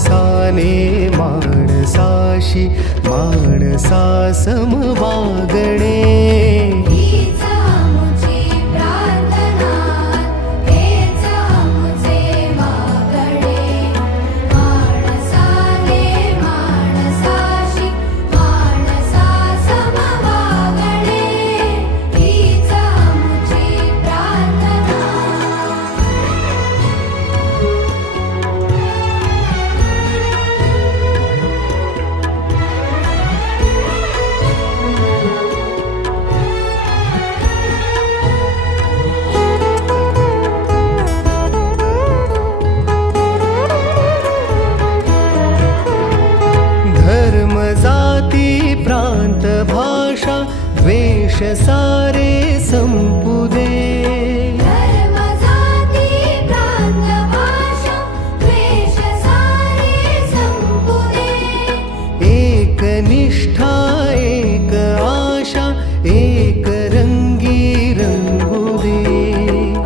माणसाने माणसाशी माणसा सम वागणे. हीच आमुची प्रार्थना, हेच आमुचे मागणे. माणसाने माणसाशी माणसा सम वागणे. हीच आमुची प्रार्थना. धर्म जाती प्रांत भाषा द्वेष सा